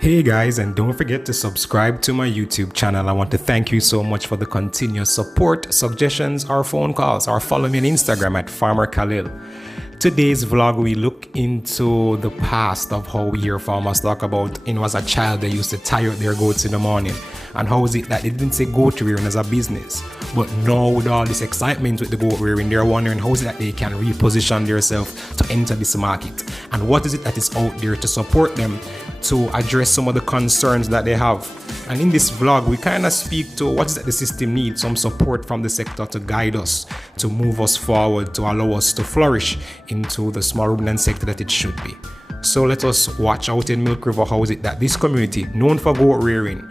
Hey guys, and don't forget to subscribe to my YouTube channel. I want to thank you so much for the continuous support, suggestions, or phone calls, or follow me on Instagram at FarmerKhalil. Today's vlog, we look into the past of how we hear farmers talk about, as a child they used to tie out their goats in the morning, and how is it that they didn't say goat rearing as a business, but now with all this excitement with the goat rearing, they're wondering how is it that they can reposition themselves to enter this market, and what is it that is out there to support them to address some of the concerns that they have. And in this vlog, we kind of speak to what is that the system needs, some support from the sector to guide us, to move us forward, to allow us to flourish into the small ruminant sector that it should be. So let us watch out in Milk River how is it that this community, known for goat rearing,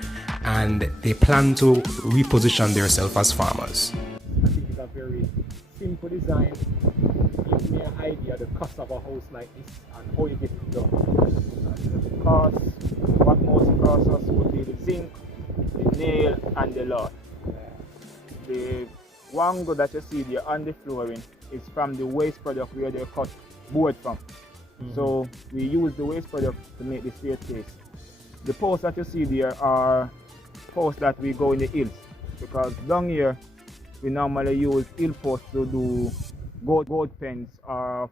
and they plan to reposition themselves as farmers. I think it's a very simple design. Gives me an idea of the cost of a house like this and how you get it done. The cost, what most costs us would be the zinc, the nail, and the lard. The wango that you see there on the flooring is from the waste product where they cut board from. So we use the waste product to make the staircase. The posts that you see there are posts that we go in the hills, because down here we normally use hill posts to do goat pens or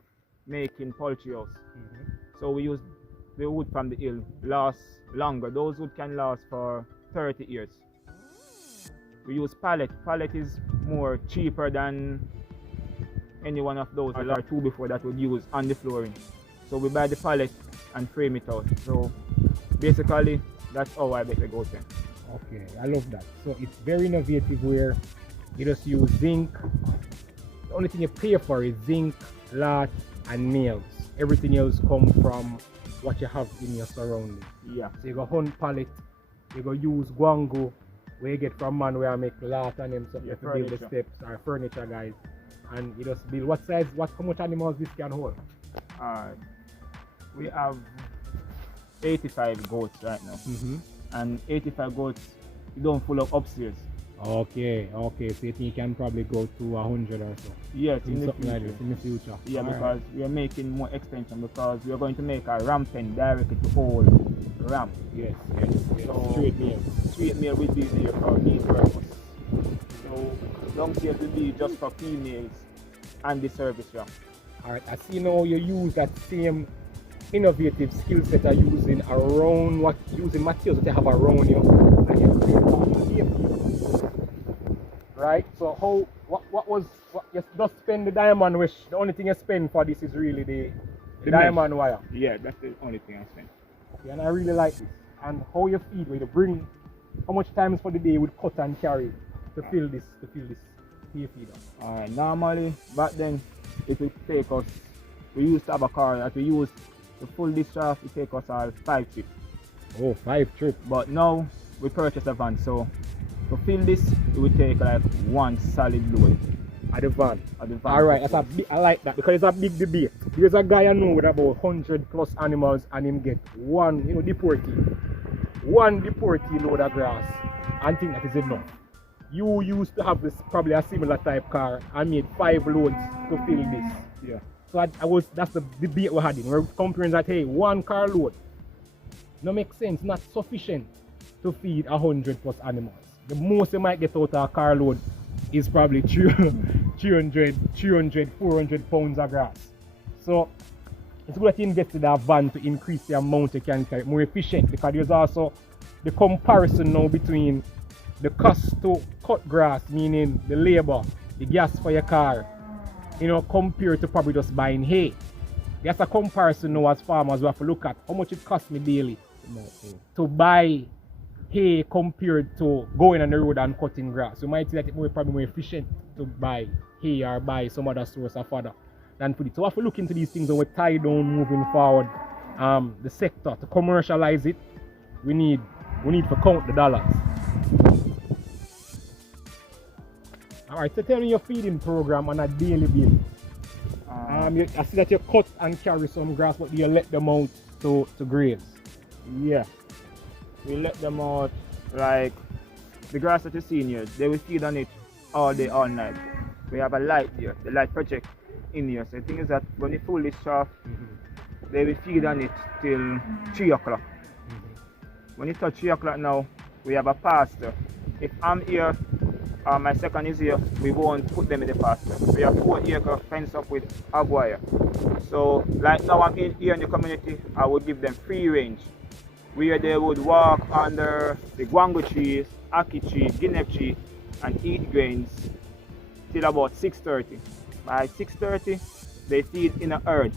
making poultry house. So we use the wood from the hill, last longer. Those wood can last for 30 years. We use pallet. Pallet is more cheaper than any one of those. There are two before that would use on the flooring. So we buy the pallet and frame it out. So basically that's how I make the goat pen. Okay, I love that. So it's very innovative where you just use zinc. The only thing you pay for is zinc, lath, and nails. Everything else comes from what you have in your surroundings. Yeah. So you go hunt pallet, you go use guango, where you get from man where I make lath and them stuff to build the steps or furniture guys. And you just build what size, how much animals this can hold? We have 85 goats right now. And 85 goats, you don't full up upstairs. Okay, so you think you can probably go to 100 or so? Yes, in the something future. like this, in the future. Yeah, all because we are making more extension, because we are going to make a ram pen directly to all ram. Yes. So Straight meal will be there for meat purpose. So downstairs will be just for females and the service ram. Alright, I see now you use that same innovative skill set of using materials that you have around you, and you create a game. Right? So you just spend the diamond, which the only thing you spend for this is really the diamond wire. Yeah, that's the only thing I spend. Okay, and I really like this. And how you feed, where you bring, how much times for the day you would cut and carry to fill this hay feeder? Normally back then it would take us, we used to have a car that we used to full this shaft, it take us all 5 trips. Oh, 5 trips. But now we purchased a van, so to fill this it would take like one solid load. At the van. Alright, I like that because it's a big debate. There's a guy I know with about 100 plus animals and him get one deportee load of grass and think that is enough. You used to have this probably a similar type car and made 5 loads to fill this. Yeah. So that's the debate we're having. We're comparing that, hey, 1 car load no makes sense, not sufficient to feed 100 plus animals. The most you might get out of a car load is probably 300, 400 pounds of grass. So it's good that you invest in that van to increase the amount you can carry, more efficient, because there's also the comparison now between the cost to cut grass, meaning the labor, the gas for your car, compared to probably just buying hay. There's a comparison now as farmers we have to look at how much it costs me daily to buy hay compared to going on the road and cutting grass. You might see that it's probably more efficient to buy hay or buy some other source of fodder than food. So we have to look into these things and we tie down moving forward the sector. To commercialize it, we need to count the dollars. Alright, so tell me your feeding program on a daily basis. I see that you cut and carry some grass, but you let them out to graze. Yeah. We let them out, like the grass that you see in here, they will feed on it all day, all night. We have a light here, the light project in here. So the thing is that when you pull this shaft, they will feed on it till 3 o'clock. when it touch 3 o'clock now, we have a pasture. If I'm here, my second is here, we won't put them in the pasture. We have 4 acre fenced up with hog wire. So like now I'm here in the community, I would give them free range, where they would walk under the guango trees, ackee tree, guinea tree, and eat grains till about 6:30. By 6:30, they feed in a herd.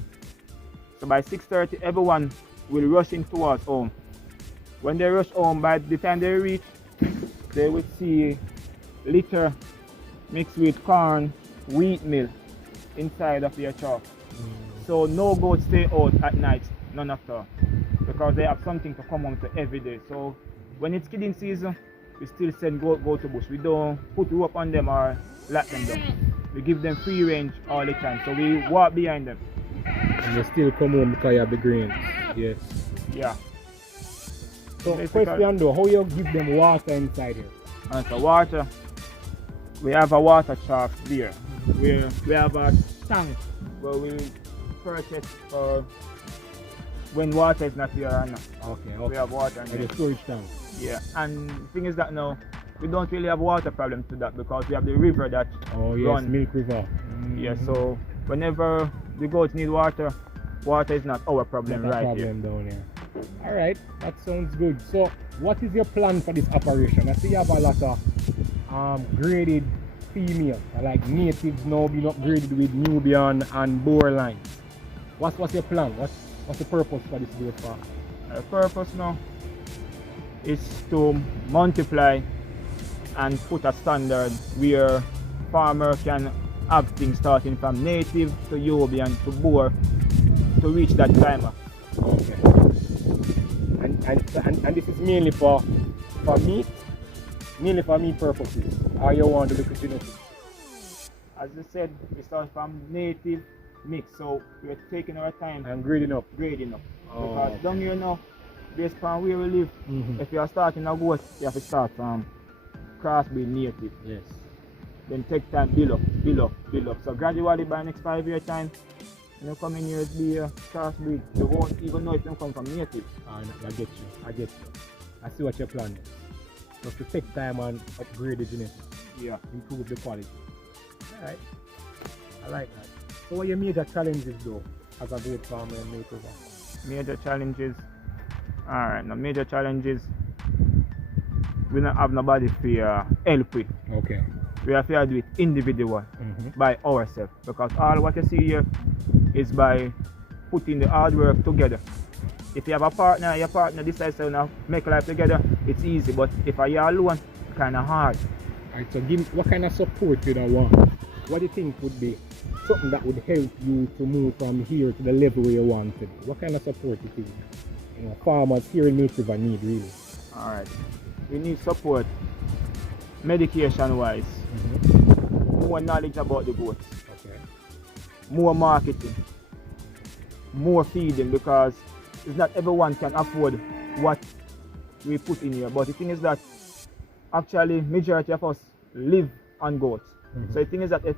So by 6:30, everyone will rush in towards home. When they rush home, by the time they reach, they will see litter mixed with corn, wheat meal inside of their trough. So no goats stay out at night, none at all, because they have something to come home to every day. So when it's kidding season, we still send goat go to bush. We don't put rope on them or let them down. We give them free range all the time. So we walk behind them. And they still come home because you have the grains. Yes. Yeah. So question though, how you give them water inside here? And so water, we have a water trough there. We have a tank where we purchase for when water is not here or not. Okay. We have water in the storage tank. Yeah, and the thing is that now we don't really have water problem to that because we have the river that runs. Milk River. Yeah, so whenever the goats need water, water is not our problem not right problem here. Down here. Alright, that sounds good. So what is your plan for this operation? I see you have a lot of graded females, like natives now being upgraded with Nubian and Boer lines. What's your plan? What's the purpose for this goat farm? The purpose now is to multiply and put a standard where farmer can have things starting from native to Nubian to Boer to reach that climber. Okay. And this is mainly for meat? Mainly for meat purposes? Or you want to look at genetics? As I said, we start from native mix, so we're taking our time and grading up. Because down here now, based on where we live, if you are starting a goat, you have to start from crossbreed native. Yes. Then take time, build up. So gradually by next 5 year time, when you come in here to be a crossbreed, you won't even know if you come from native. I get you. I see what you're planning. Just to take time and upgrade the genetics. Yeah. Improve the quality. Alright. I like that. So what are your major challenges though as a goat farmer and makeover? Major challenges. Alright, now major challenges, we don't have nobody to help with. Okay. We have to do it individual by ourselves, because all what you see here is by putting the hard work together. If you have a partner, your partner decides to make life together, it's easy, but if you're alone, it's kind of hard. Alright, so give me, what kind of support you want? What do you think would be something that would help you to move from here to the level where you want to be? What kind of support do you think farmers here in Native River need really? Alright, we need support medication wise, more knowledge about the goats, more marketing, more feeding, because it's not everyone can afford what we put in here. But the thing is that actually majority of us live on goats. So the thing is that if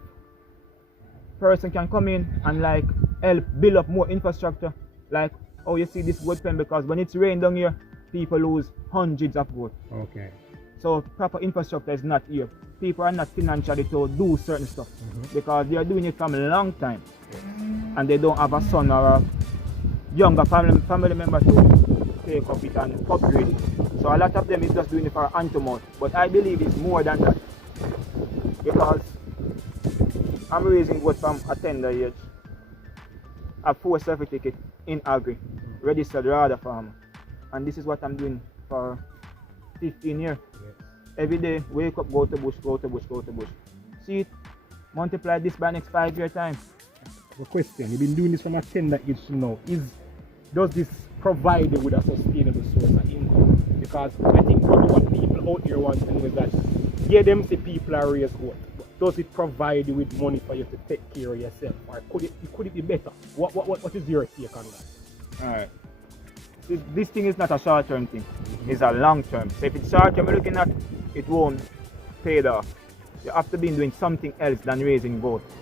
person can come in and like help build up more infrastructure, like oh you see this goat pen, because when it's rain down here, people lose hundreds of goats. Okay. So proper infrastructure is not here. People are not financially to do certain stuff because they are doing it from a long time, and they don't have a son or a younger family member to take up it and upgrade it. So a lot of them is just doing it for hand to mouth. But I believe it's more than that, because I'm raising goats from a tender age. I have 4 certificates in agri, registered rather farmer, and this is what I'm doing for 15 years. Every day, wake up, go to bush. See it, multiply this by next 5 year time. The question, you've been doing this from a tender age now. Does this provide you with a sustainable source of income? Because I think probably what people out here want to know is that, yeah, them say people are raised goat, but does it provide you with money for you to take care of yourself? Or could it be better? What is your take on that? Alright. This thing is not a short-term thing, it's a long-term. So if it's short-term you're looking at, it won't pay off. You have to be doing something else than raising goats.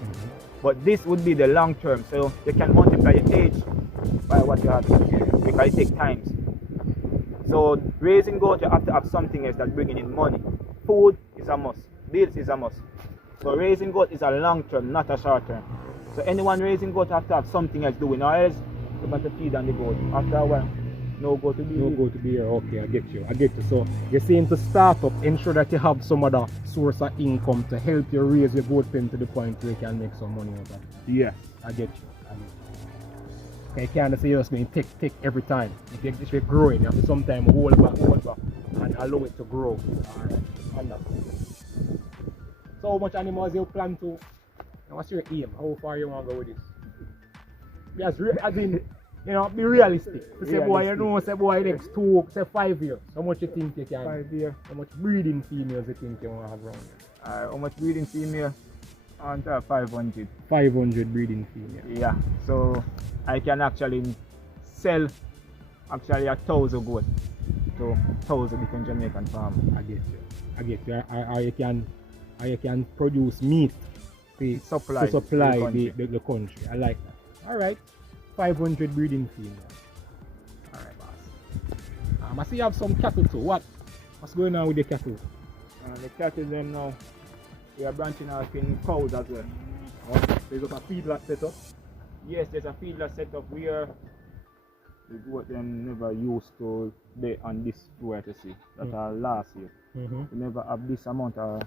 But this would be the long-term, so you can multiply your age by what you have, because it takes time. So raising goat, you have to have something else that's bringing in money. Food is a must. Bills is a must. So raising goat is a long term, not a short term. So anyone raising goat have to have something else doing, or else you have to feed on the goat. After a while, no goat to be No here. go to be here. Okay, I get you. So you're saying to start up, ensure that you have some other source of income to help you raise your goat pen to the point where you can make some money out of it. Yeah. I get you. Okay, you can't say you're just going to take every time. If you're growing, you have to sometimes hold back, and allow it to grow. Alright, understand. So how much animals you plan to? And what's your aim? How far you want to go with this? Yes, as in, you know, be realistic. To say, boy, you know, say, boy, next 5 years. How much you think you can? 5 years. How much breeding females you think you want to have around here? How much breeding female? On 500. 500 breeding females. Yeah. So I can actually sell 1,000 goat to 1,000 different Jamaican farmers. I get you. Or you can produce meat to supply the country. I like that. Alright. 500 breeding females. Alright, boss. I see you have some cattle too. What's going on with the cattle? The cattle them now, we are branching out in cows as well. Okay. There's a feedlot set up. Yes, there's a feedlot set up where the goat them never used to be on this floor to see. That last year. We never have this amount of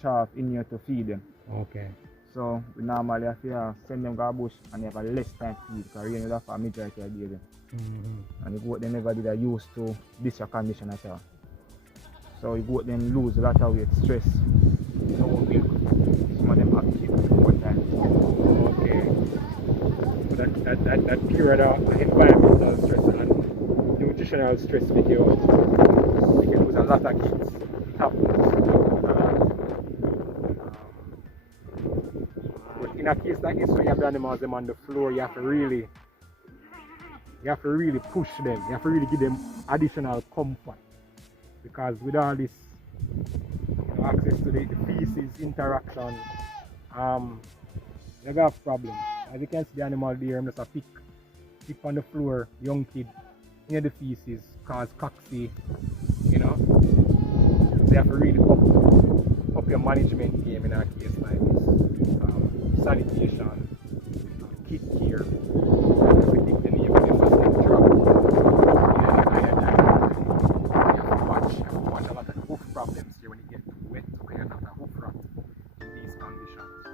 chaff in here to feed them. Okay. So we normally have to send them to bush and they have a less time to feed because rain will have a majority of the day. And the goat they never did used to this condition at all. So the goat them lose a lot of weight, stress, no milk. Some of them have kids more time. Okay. So that period of environmental stress and nutritional stress make you lose a lot of kids. It happens. But in a case like this, when you have the animals them on the floor, you have to really push them. You have to really give them additional comfort. Because with all this access to the feces, interaction, you have problems. As you can see the animal there, I'm just a pick on the floor, young kid, near the feces, cause coxy, you know. So you have to really up your management game in a case like this. Sanitation, kid care, everything the name of the first drop. You have to watch a lot of hoof problems here when you get too wet, where you have a hoof rot in these conditions. So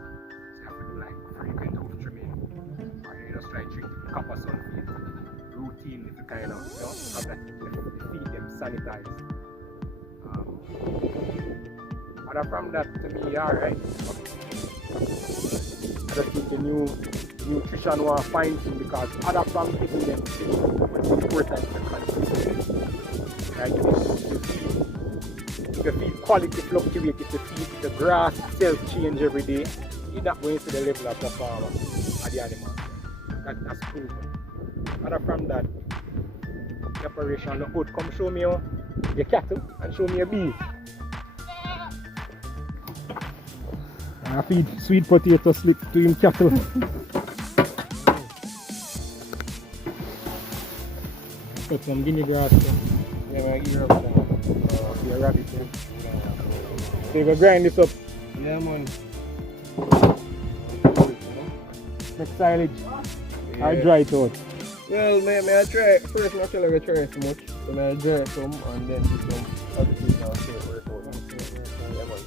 you have to do like frequent hoof trimming, or you just try to treat copper sulfate routine to kind of, you know, have that the feed them sanitized. Other from that, to me, alright. I just think the new nutrition was fine tune because other from people them see what's important to consistency. Right? If the feed quality fluctuate, if the grass itself change every day, you're not going to the level of performance of the animal. That's proven. Other from that, the operation look good. Come show me your cattle and show me your bees. I feed sweet potato slip to him cattle. Put some guinea grass. Yeah, man, give her a rabbit. So you go grind this up. Yeah, man. Make silage. Yeah. I'll dry it out. Well, may I try it first? I'm actually going to try it so much. So may I dry some and then do some other things and see it work out. Yeah, man.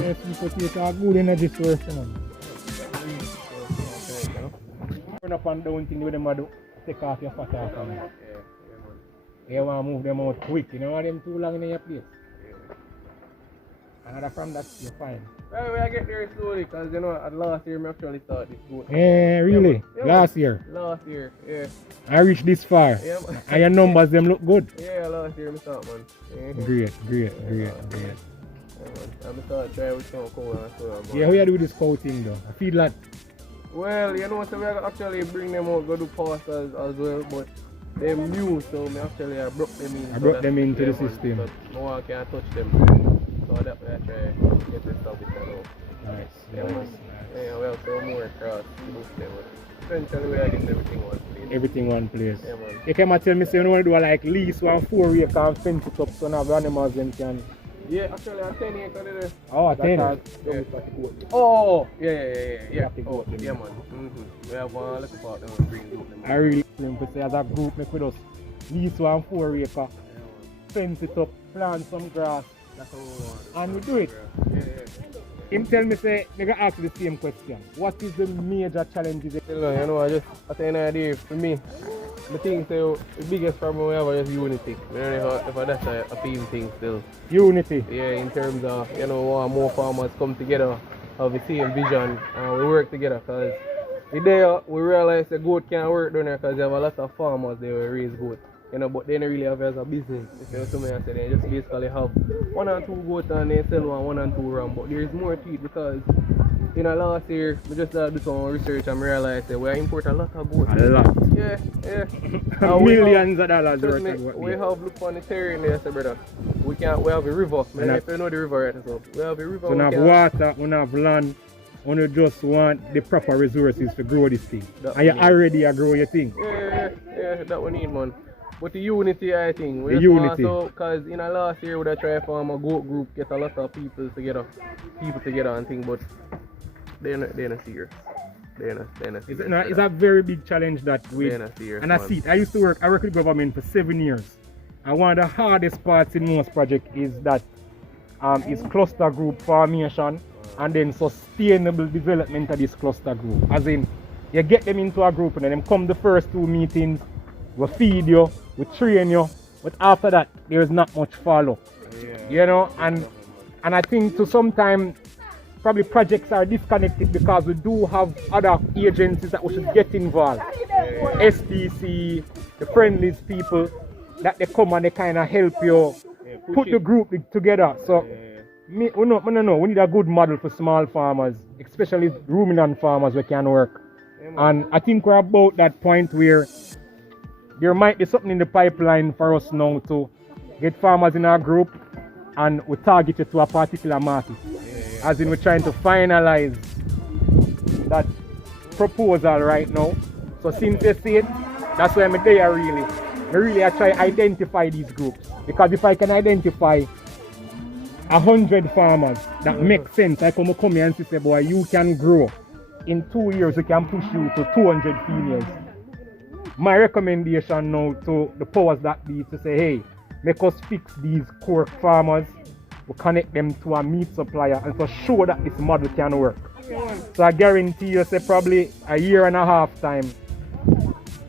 Yes, sweet potato are good energy source, you know. Turn up and down thing with them do. Take off your fat off them. You want to move them out quick, you don't want them too long in your place. And from that, you're fine. Well, I get there slowly because, you know, last year I actually thought this goat. Yeah, really? Yeah, last year? Last year, yeah. I reached this far. Yeah, man. And your numbers, them look good. Yeah, last year I thought, man. Yeah. Great. Yeah, man. I thought try with some cow and so on. Yeah, how you do this cow thing though? I feel like. Well, you know, so we actually bring them out, go do passes as well, but them new, so me actually I broke them in. I brought them into the system. So no one can touch them. So that way I try to get this stuff with them out. Nice. Yeah, Nice. man. Yeah, we have some more across the bush there, but eventually we are getting everything one place. Everything one place. Yeah, man. You came and tell me say you want to do like lease 1 4 acre and fence it up so now the animals them can. Yeah, actually a 10 acre there. Oh, a 10. Yeah. Oh, yeah. Oh, yeah, man. We have one little part that we bring out them. I really think we say as a group make with us lease 1 4 acre, fence it up, plant some grass, That's how we want it. and we do it. Yeah. Him tell me say, I'm gonna ask you the same question. What is the major challenges? You know, I just at the end of the day, for me, the thing say the biggest problem we have is just unity. I don't know if that's a theme thing still. Unity. Yeah, in terms of, you know, more farmers come together, have the same vision, and we work together. Because today we realize the goat can't work down there because you have a lot of farmers they will raise goat. You know, but they don't really have it as a business. If you know something I said, they just basically have 1 or 2 goats and they sell 1 and 2 ram. But there is more to it because, you know, last year we just do some research and realized that we import a lot of goats. A lot. Yeah. Millions of dollars worth of what we have looked on the terrain there, so brother. We have a river. I don't know if you know the river right so. We have a river. So we have water, we have land, we just want the proper resources to grow this thing. And you already grow your thing. Yeah, that we need, man. But the unity, I think. The unity. Because in the last year, we have tried to form a goat group, get a lot of people together and things, but they're not serious. They're not serious. It's a very big challenge that we. They're not serious, and I see it. I work with government for 7 years. And one of the hardest parts in most projects is that is cluster group formation and then sustainable development of this cluster group. As in, you get them into a group and then them come the first 2 meetings, we feed you, we train you, but after that there is not much follow. You know, and I think to sometimes probably projects are disconnected because we do have other agencies that we should get involved. SPC, the friendlies people, that they come and they kind of help you put the group together. So we need a good model for small farmers, especially ruminant farmers who can work. And I think we're about that point where there might be something in the pipeline for us now to get farmers in our group and we target it to a particular market. As in we're trying to finalize that proposal right now. So since you see it, that's why I'm there really. I try to identify these groups. Because if I can identify 100 farmers that make sense, I come here and say, boy, you can grow. In 2 years, we can push you to 200 females. My recommendation now to the powers that be to say, hey, make us fix these core farmers, we connect them to a meat supplier and to show that this model can work. So I guarantee you, say probably a year and a half time,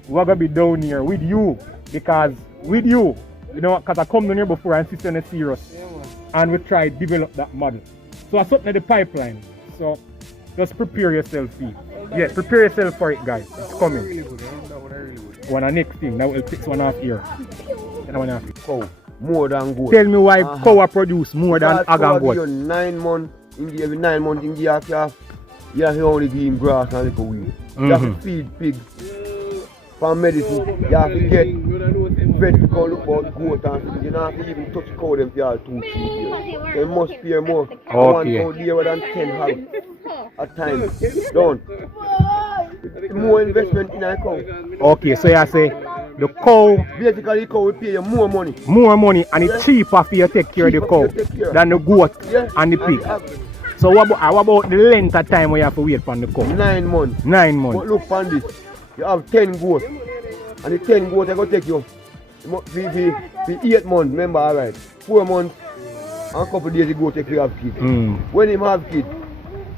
we're going to be down here with you. Because with you, because I come down here before and see on serious. And we try to develop that model. So I something in the pipeline. So just prepare yourself for it. Yeah, prepare yourself for it, guys. It's coming. One next thing, that will take 1.5 years. Cow, more than goat. Tell me why cow produce more than hog and goat. 9 months, every 9 months in the calf, you have to only give him grass and little weed. You have to feed pigs. For medicine, you have to get vet to go look about goat and you don't have to even touch cow them for all 2-3 years. They must pay more. Okay. 1 cow dearer than 10 hogs at times. Don't. More investment in a cow. Okay, so you say the cow. Basically, the cow will pay you more money. More money and it's cheaper for you to take care of the cow than the goat and the pig. So what about the length of time we have to wait for the cow? 9 months. 9 months. But look on this. You have 10 goats. And the 10 goats are going to take you for 8 months. Remember, alright. 4 months and a couple of days ago take you have kids. When you have kids,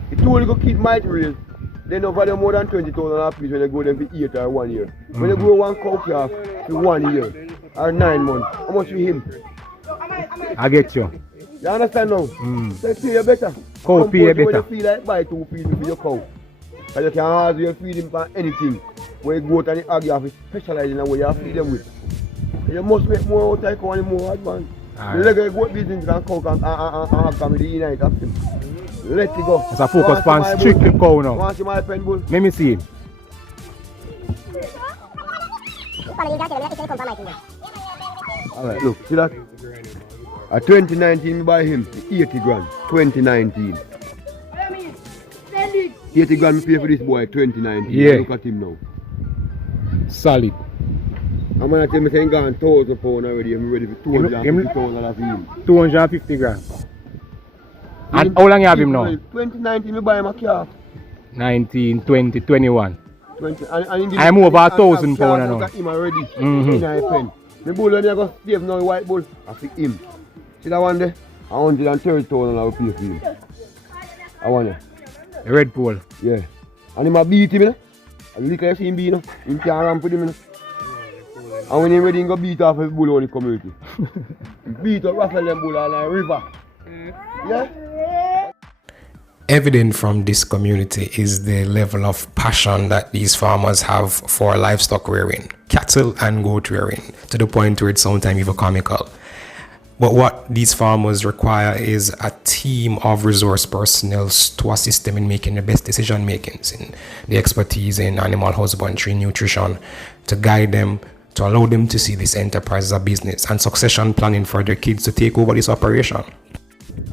the 2 little kids might raise. They don't value more than 20,000 apiece when you go them for 8 or 1 year. When you grow 1 cow calf for 1 year or 9 months, how much you him? I get you. You understand now? So you pay you better. Cow pay you better. When you feel like buy 2 feeding for your cow. And you can always feed him for anything. When you go to the hog, you have to specialize in what you feed them with. You must make more out of cow and more advanced. The regular goat business can cow and hog can be the unite. Let it go. It's a focus on strictly cow now. Want to see my pen bull? Let me see it. Alright, look, see that? At 2019 buy him 80 grand. 2019. 80 grand me pay for this boy 2019. Yeah. Look at him now. Solid. I'm gonna tell me saying gone £1,000 already. I'm ready for 250,000 of him. 250 grand. And how long you have him now? 2019 me buy him a calf. 19, 20, 21. 20, and I'm over £1,000 now. I got him already. In a pen. The bull when you go save now, the white bull, I see him. See that one there? 130,000 I will pay for him. I want it. The red pole. Yeah. And him a beat him, you know. And look like you see him beat, you know. Him can't ramp with him, you know. And when he's ready, he go beat off the bull on the community. He beat up Raffle them bull on the river. Yeah? Evident from this community is the level of passion that these farmers have for livestock rearing, cattle and goat rearing, to the point where it's sometimes even comical. But what these farmers require is a team of resource personnel to assist them in making the best decision makings, in the expertise in animal husbandry, nutrition, to guide them, to allow them to see this enterprise as a business, and succession planning for their kids to take over this operation.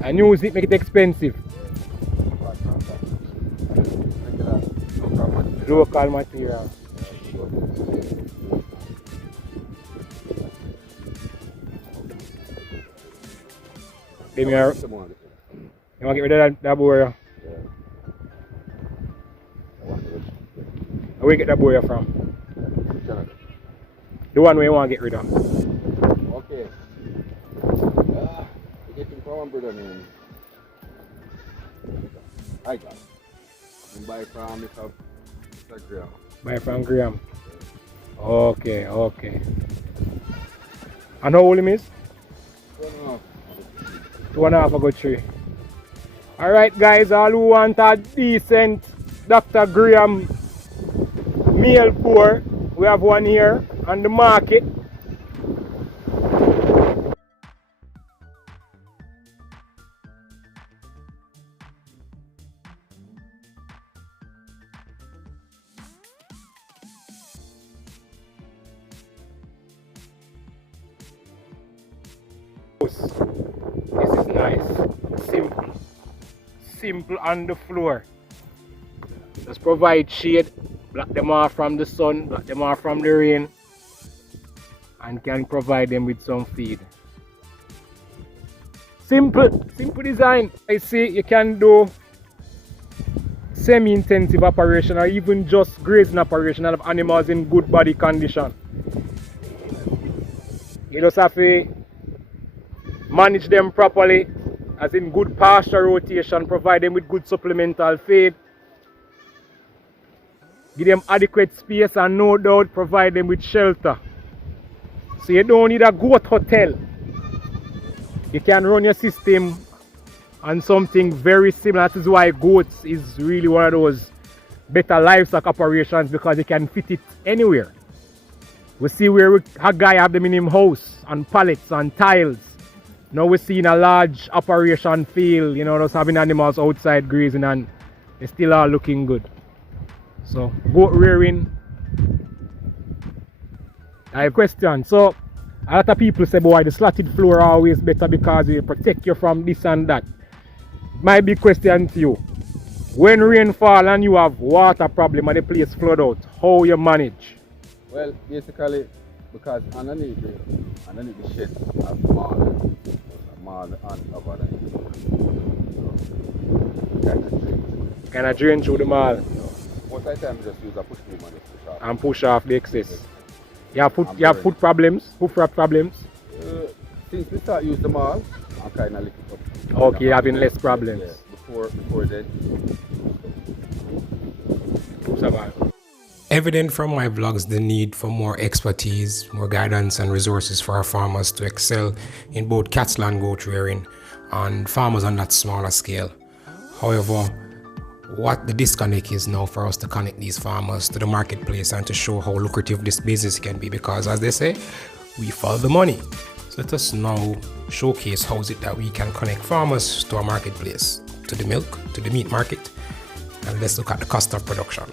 And use it, make it expensive. Local material. Give me a, you want to get rid of that boya? Yeah. Where you get that boya from? The one where you want to get rid of. Okay. You get him from one brother name. I got it. You buy from Mr. Graham. Buy from Graham. Okay, okay. And how old him is? 2.5 ago 3. Alright guys, all who want a decent Dr. Graham male boar, we have one here on the market. This is nice, simple on the floor. Just provide shade, block them off from the sun, block them off from the rain, and can provide them with some feed. Simple design. I see you can do semi-intensive operation or even just grazing operation of animals in good body condition. You just have to manage them properly, as in good pasture rotation, provide them with good supplemental feed, give them adequate space, and no doubt provide them with shelter. So you don't need a goat hotel. You can run your system on something very similar. That is why goats is really one of those better livestock operations, because you can fit it anywhere. We see where a guy have them in his house, on pallets, on tiles. Now we're seeing a large operation field, you know, just having animals outside grazing, and they still are looking good. So, goat rearing. I have a question. So, a lot of people say, boy, the slatted floor are always better because it protect you from this and that. My big question to you, when rain fall and you have water problem and the place flood out, how you manage? Well, basically, because underneath the shed have mall and over there. Kind of drain through the mall. Most of the time, we just use a push broom and push off the excess. You have foot problems, hoof rot problems? Since we start using the mall, I'm kind of lick it up. Okay, you're having less problems. Yeah, before then. Evident from my vlogs the need for more expertise, more guidance and resources for our farmers to excel in both cattle and goat rearing, and farmers on that smaller scale. However, what the disconnect is now for us to connect these farmers to the marketplace and to show how lucrative this business can be, because as they say, we follow the money. So let us now showcase how is it that we can connect farmers to our marketplace, to the milk, to the meat market, and let's look at the cost of production.